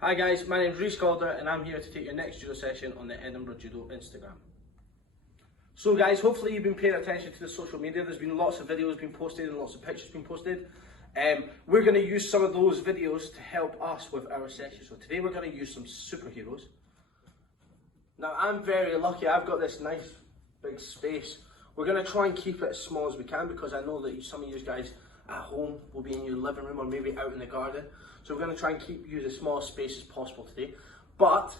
Hi guys, my name is Reece Calder and I'm here to take your next judo session on the EdinburghJudo Instagram. So guys, hopefully you've been paying attention to the social media. There's been lots of videos being posted and lots of pictures being posted. We're going to use some of those videos to help us with our session. So today we're going to use some superheroes. Now I'm very lucky, I've got this nice big space. We're going to try and keep it as small as we can because I know that some of you guys at home will be in your living room or maybe out in the garden. So we're going to try and use as small space as possible today. But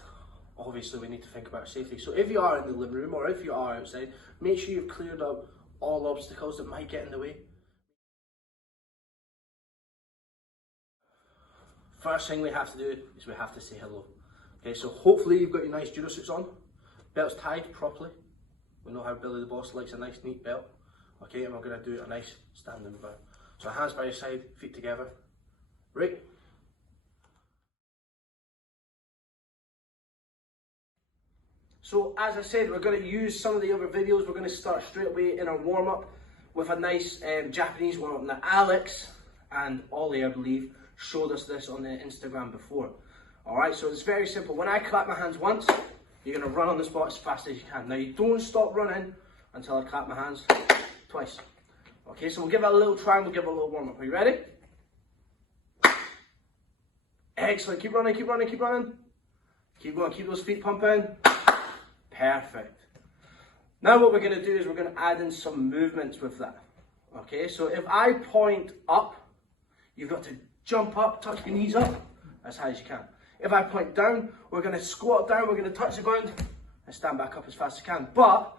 obviously we need to think about safety. So if you are in the living room or if you are outside, make sure you've cleared up all obstacles that might get in the way. First thing we have to do is we have to say hello. Okay, so hopefully you've got your nice judo suits on, belt's tied properly. We know how Billy the Boss likes a nice neat belt. Okay, and we're going to do a nice standing bow. So hands by your side, feet together. Right. So as I said, we're going to use some of the other videos. We're going to start straight away in our warm-up with a nice Japanese warm-up. Now Alex and Ollie, I believe, showed us this on the Instagram before. Alright, so it's very simple. When I clap my hands once, you're going to run on the spot as fast as you can. Now you don't stop running until I clap my hands twice. Okay, so we'll give it a little try and we'll give it a little warm-up. Are you ready? Excellent. Keep running, keep running, keep running. Keep going, keep those feet pumping. Perfect. Now what we're going to do is we're going to add in some movements with that. Okay, so if I point up, you've got to jump up, touch your knees up as high as you can. If I point down, we're going to squat down, we're going to touch the ground and stand back up as fast as I can. But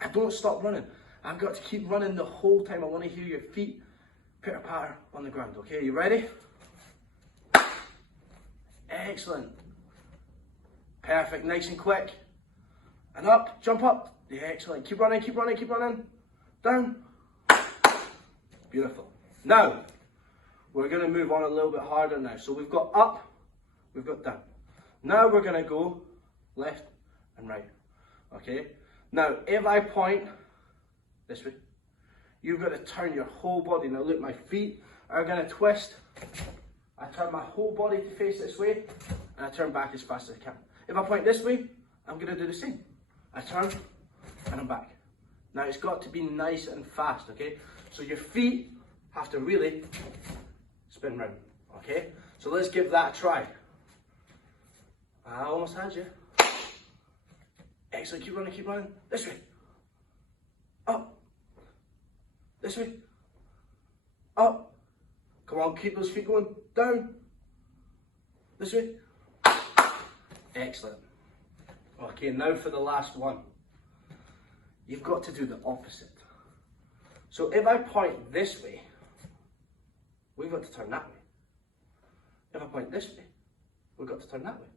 I don't stop running. I've got to keep running the whole time. I want to hear your feet pitter-patter on the ground. Okay, you ready? Excellent. Perfect, nice and quick. And up, jump up. Yeah, excellent. Keep running, keep running, keep running. Down. Beautiful. Now, we're going to move on a little bit harder now. So we've got up, we've got down. Now we're going to go left and right. Okay? Now, if I point this way, you've got to turn your whole body. Now look, my feet are going to twist. I turn my whole body to face this way, and I turn back as fast as I can. If I point this way, I'm going to do the same. I turn, and I'm back. Now it's got to be nice and fast, okay? So your feet have to really spin round, okay? So let's give that a try. I almost had you. Excellent, keep running. This way. Up. This way. Up. Come on, keep those feet going. Down. This way. Excellent. Okay, now for the last one. You've got to do the opposite. So if I point this way, we've got to turn that way. If I point this way, we've got to turn that way.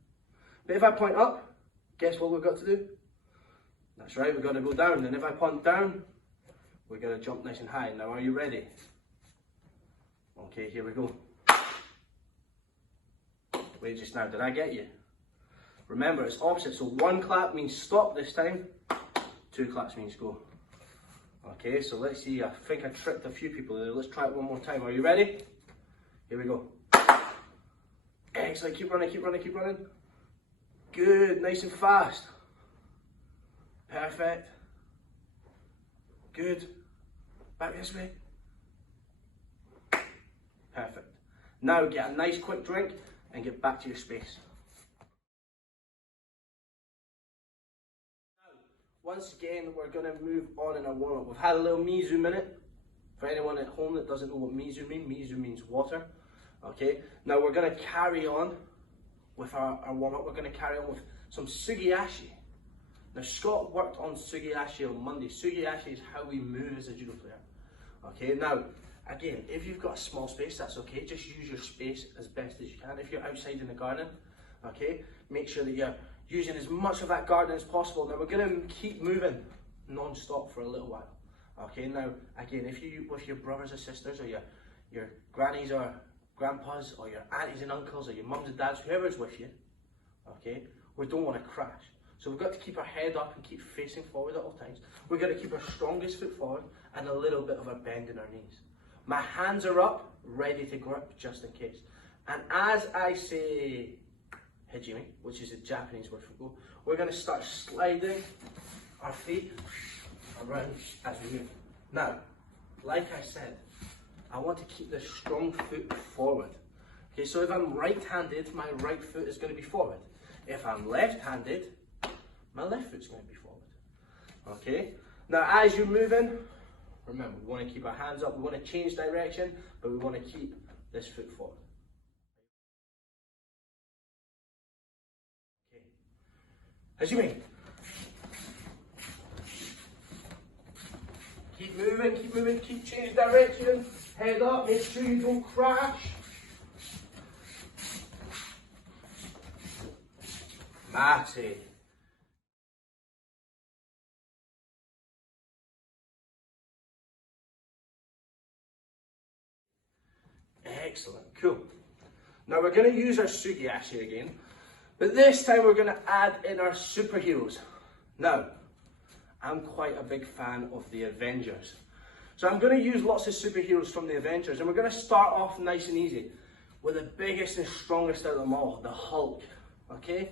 But if I point up, guess what we've got to do? That's right, we've got to go down. And if I point down, we've got to jump nice and high. Now, are you ready? Okay, here we go. Wait just now, did I get you? Remember, it's opposite. So one clap means stop this time. Two claps means go. Okay, so let's see. I think I tricked a few people there. Let's try it one more time. Are you ready? Here we go. Excellent. Keep running, keep running, keep running. Good. Nice and fast. Perfect. Good. Back this way. Perfect. Now get a nice quick drink and get back to your space. Once again, we're going to move on in our warm-up. We've had a little Mizu minute. For anyone at home that doesn't know what Mizu means water. Okay, now we're going to carry on with our warm-up. We're going to carry on with some Sugiashi. Now Scott worked on Sugiashi on Monday. Sugiashi is how we move as a judo player. Okay, now again, if you've got a small space, that's okay. Just use your space as best as you can. If you're outside in the garden, okay, make sure that you're using as much of that garden as possible. Now we're going to keep moving non-stop for a little while. Okay, now again, if you with your brothers or sisters or your grannies or grandpas or your aunties and uncles or your mums and dads, whoever's with you, okay, we don't want to crash. So we've got to keep our head up and keep facing forward at all times. We've got to keep our strongest foot forward and a little bit of a bend in our knees. My hands are up, ready to grip just in case. And as I say hijime, which is a Japanese word for go. We're going to start sliding our feet around as we move. Now, like I said, I want to keep this strong foot forward. Okay, so if I'm right-handed, my right foot is going to be forward. If I'm left-handed, my left foot's going to be forward. Okay, now as you're moving, remember, we want to keep our hands up, we want to change direction, but we want to keep this foot forward. Okay, hajime. Keep moving, keep changing direction. Head up, make sure you don't crash. Mate. Excellent, cool. Now we're going to use our sugiashi again, but this time we're going to add in our superheroes. Now, I'm quite a big fan of the Avengers. So I'm going to use lots of superheroes from the Avengers, and we're going to start off nice and easy with the biggest and strongest out of them all, the Hulk. Okay?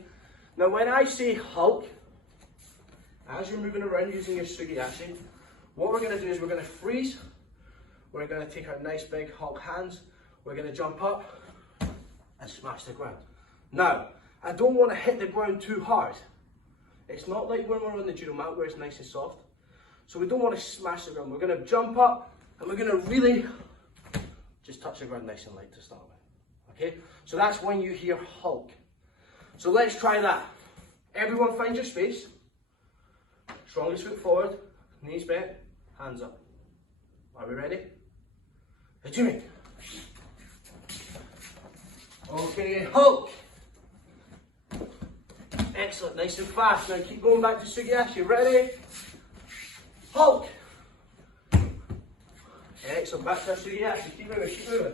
Now when I say Hulk, as you're moving around using your sugiashi, what we're going to do is we're going to freeze. We're going to take our nice big Hulk hands. We're going to jump up and smash the ground. Now, I don't want to hit the ground too hard. It's not like when we're on the judo mat where it's nice and soft. So we don't want to smash the ground. We're going to jump up and we're going to really just touch the ground nice and light to start with. Okay? So that's when you hear Hulk. So let's try that. Everyone find your space. Strongest foot forward, knees bent, hands up. Are we ready? Hajime. Okay, Hulk. Excellent, nice and fast. Now keep going back to sugiashi. Ready? Hulk. Excellent, back to sugiashi. Keep moving, keep moving.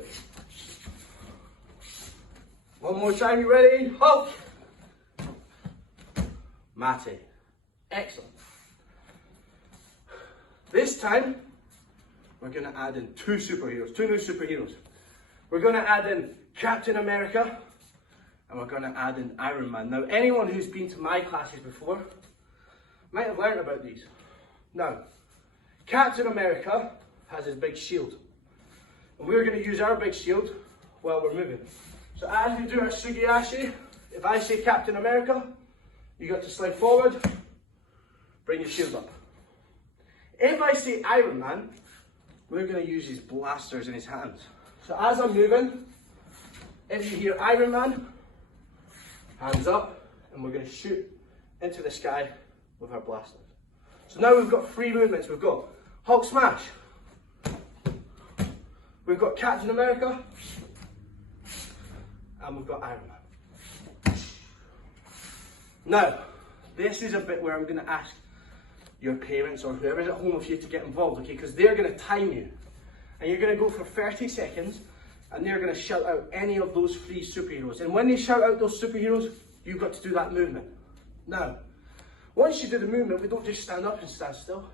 One more time, you ready? Hulk. Mate. Excellent. This time, we're going to add in two superheroes, two new superheroes. We're going to add in Captain America, and we're going to add in Iron Man. Now, anyone who's been to my classes before might have learned about these. Now, Captain America has his big shield, and we're going to use our big shield while we're moving. So as we do our sugiashi, if I say Captain America, you got to slide forward, bring your shield up. If I say Iron Man, we're going to use his blasters in his hands. So as I'm moving, if you hear Iron Man, hands up, and we're going to shoot into the sky with our blasters. So now we've got three movements. We've got Hulk Smash, we've got Captain America, and we've got Iron Man. Now, this is a bit where I'm going to ask your parents or whoever's at home with you to get involved, okay? Because they're going to time you. And you're going to go for 30 seconds, and they're going to shout out any of those three superheroes. And when they shout out those superheroes, you've got to do that movement. Now, once you do the movement, we don't just stand up and stand still.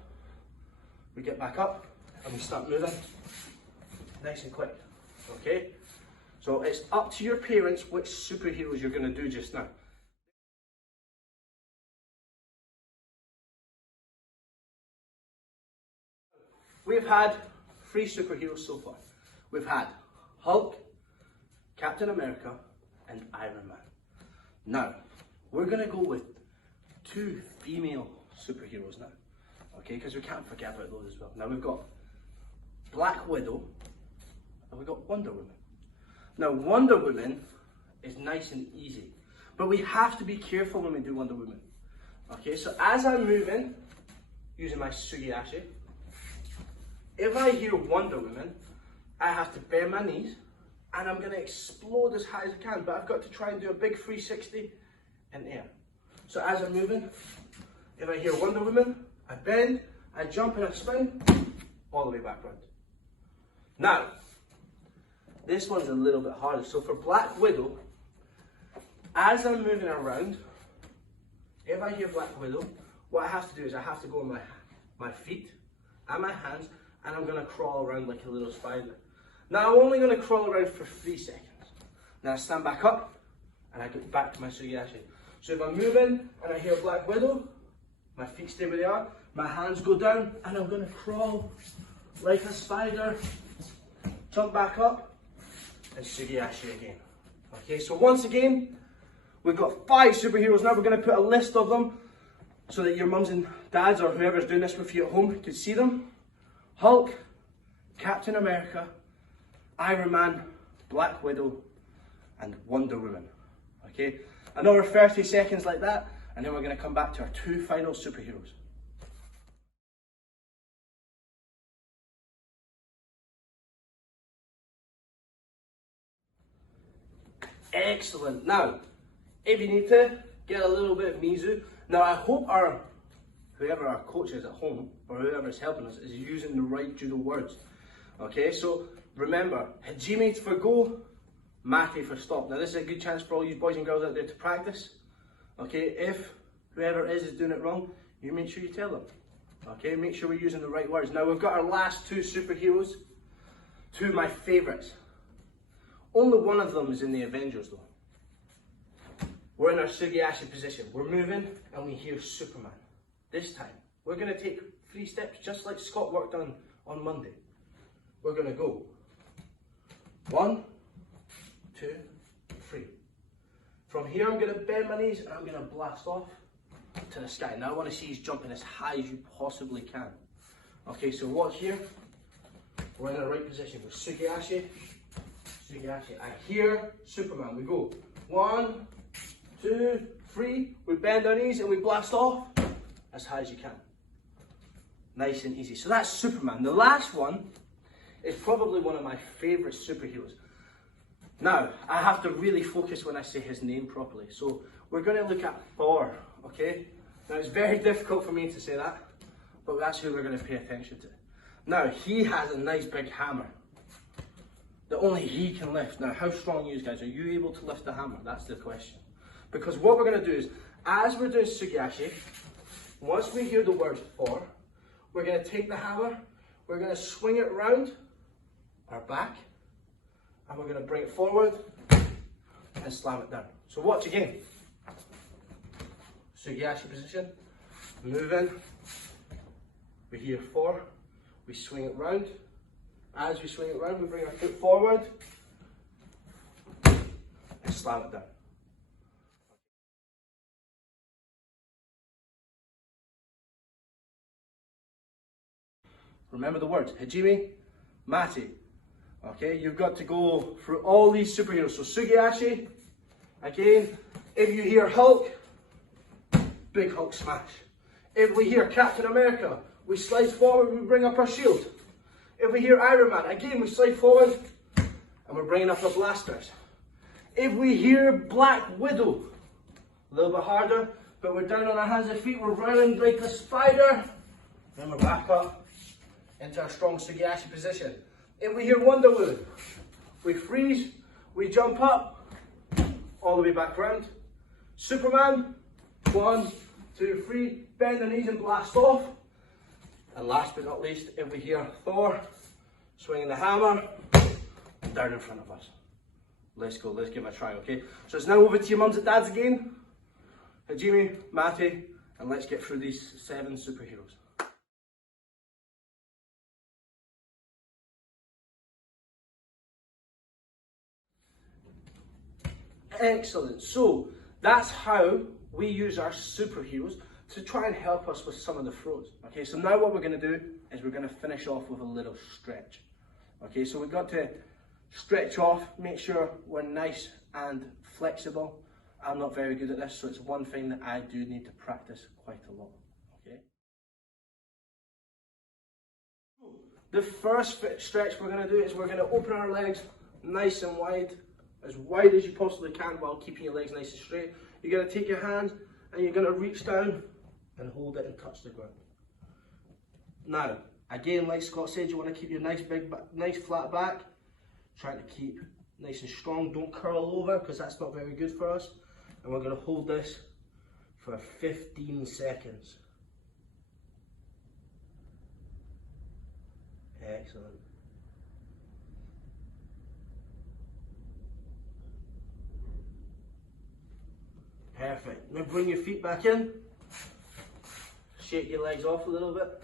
We get back up, and we start moving. Nice and quick, okay? So it's up to your parents which superheroes you're going to do just now. We've had three superheroes so far. We've had Hulk, Captain America, and Iron Man. Now, we're going to go with two female superheroes now. Okay, because we can't forget about those as well. Now we've got Black Widow, and we've got Wonder Woman. Now Wonder Woman is nice and easy, but we have to be careful when we do Wonder Woman. Okay, so as I'm moving, using my sugiashi, if I hear Wonder Woman, I have to bend my knees and I'm going to explode as high as I can, but I've got to try and do a big 360 in air. So as I'm moving, if I hear Wonder Woman, I bend, I jump and I spin, all the way back round. Now, this one's a little bit harder. So for Black Widow, as I'm moving around, if I hear Black Widow, what I have to do is I have to go on my feet and my hands, and I'm going to crawl around like a little spider. Now I'm only going to crawl around for 3 seconds. Now I stand back up, and I get back to my Sugiashi. So if I'm moving and I hear Black Widow, my feet stay where they are, my hands go down, and I'm going to crawl like a spider, jump back up, and Sugiashi again. Okay, so once again, we've got 5 superheroes now. We're going to put a list of them so that your mums and dads or whoever's doing this with you at home can see them. Hulk, Captain America, Iron Man, Black Widow, and Wonder Woman. Okay, another 30 seconds like that, and then we're going to come back to our 2 final superheroes. Excellent. Now, if you need to, get a little bit of Mizu. Now, I hope whoever our coach is at home, or whoever is helping us, is using the right judo words. Okay, so remember, Hajime for go, Mate for stop. Now, this is a good chance for all you boys and girls out there to practice. Okay, if whoever is doing it wrong, you make sure you tell them. Okay, make sure we're using the right words. Now, we've got our last 2 superheroes, 2 of my favourites. Only one of them is in the Avengers though. We're in our Sugiashi position. We're moving and we hear Superman. This time, we're going to take 3 steps just like Scott worked on Monday. We're going to go 1, 2, 3. From here, I'm going to bend my knees and I'm going to blast off to the sky. Now I want to see you jumping as high as you possibly can. Okay, so watch here. We're in the right position. We're Sugiashi. Sugiashi. I hear Superman. We go 1, 2, 3. We bend our knees and we blast off as high as you can. Nice and easy. So that's Superman. The last one is probably one of my favourite superheroes. Now, I have to really focus when I say his name properly. So we're going to look at Thor, okay? Now, it's very difficult for me to say that, but that's who we're going to pay attention to. Now, he has a nice big hammer that only he can lift. Now, how strong are you guys? Are you able to lift the hammer? That's the question. Because what we're going to do is, as we're doing Sugiashi, once we hear the word Thor, we're going to take the hammer, we're going to swing it round our back, and we're going to bring it forward and slam it down. So watch again. Sugiashi position, move in, we hear Thor, we swing it round. As we swing it round, we bring our foot forward and slam it down. Remember the words, Hajime, Mate. Okay, you've got to go through all these superheroes. So Sugiashi, again, if you hear Hulk, big Hulk smash. If we hear Captain America, we slide forward, we bring up our shield. If we hear Iron Man, again we slide forward and we're bringing up our blasters. If we hear Black Widow, a little bit harder, but we're down on our hands and feet, we're running like a spider, then we're back up into our strong Sugiashi position. If we hear Wonder Woman, we freeze, we jump up, all the way back round. Superman, 1, 2, 3, bend the knees and blast off. And last but not least, if we hear Thor swinging the hammer down in front of us. Let's go, let's give it a try, okay? So it's now over to your mums and dads again. Hajime, Mate, and let's get through these 7 superheroes. Excellent. So that's how we use our superheroes to try and help us with some of the throws. Okay, so now what we're going to do is we're going to finish off with a little stretch. Okay, so we've got to stretch off, make sure we're nice and flexible. I'm not very good at this, so it's one thing that I do need to practice quite a lot. Okay. The first stretch we're going to do is we're going to open our legs nice and wide as you possibly can while keeping your legs nice and straight. You're going to take your hand and you're going to reach down and hold it and touch the ground. Now, again, like Scott said, you want to keep your nice flat back. Try to keep nice and strong. Don't curl over because that's not very good for us. And we're going to hold this for 15 seconds. Excellent. Now bring your feet back in. Shake your legs off a little bit.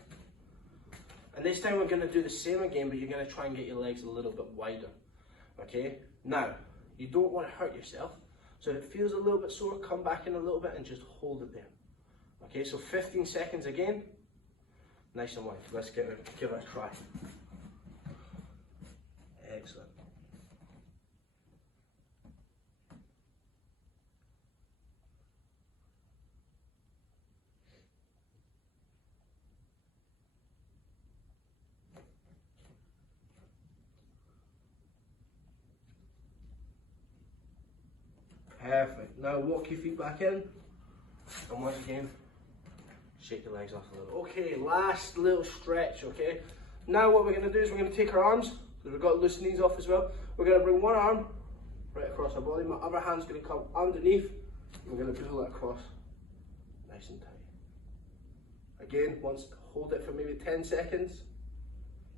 And this time we're going to do the same again, but you're going to try and get your legs a little bit wider. Okay? Now, you don't want to hurt yourself. So if it feels a little bit sore, come back in a little bit and just hold it there. Okay, so 15 seconds again. Nice and wide. Let's give it a try. Excellent. Perfect. Now walk your feet back in. And once again, shake your legs off a little. Okay, last little stretch, okay? Now what we're going to do is we're going to take our arms, because we've got to loosen these off as well. We're going to bring one arm right across our body. My other hand's going to come underneath. And we're going to pull it across nice and tight. Again, hold it for maybe 10 seconds.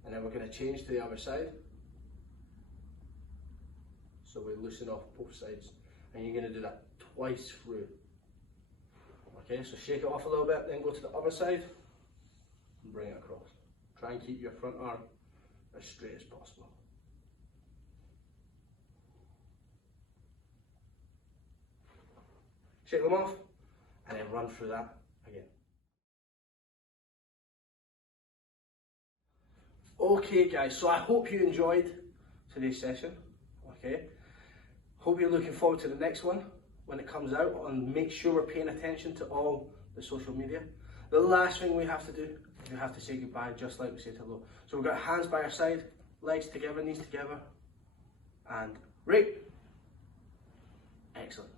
And then we're going to change to the other side. So we loosen off both sides. And you're going to do that twice through. Okay, so shake it off a little bit, then go to the other side and bring it across. Try and keep your front arm as straight as possible. Shake them off and then run through that again. Okay guys, so I hope you enjoyed today's session. Okay, hope you're looking forward to the next one when it comes out, and make sure we're paying attention to all the social media. The last thing we have to do is we have to say goodbye, just like we said hello. So we've got hands by our side, legs together, knees together, and right. Excellent.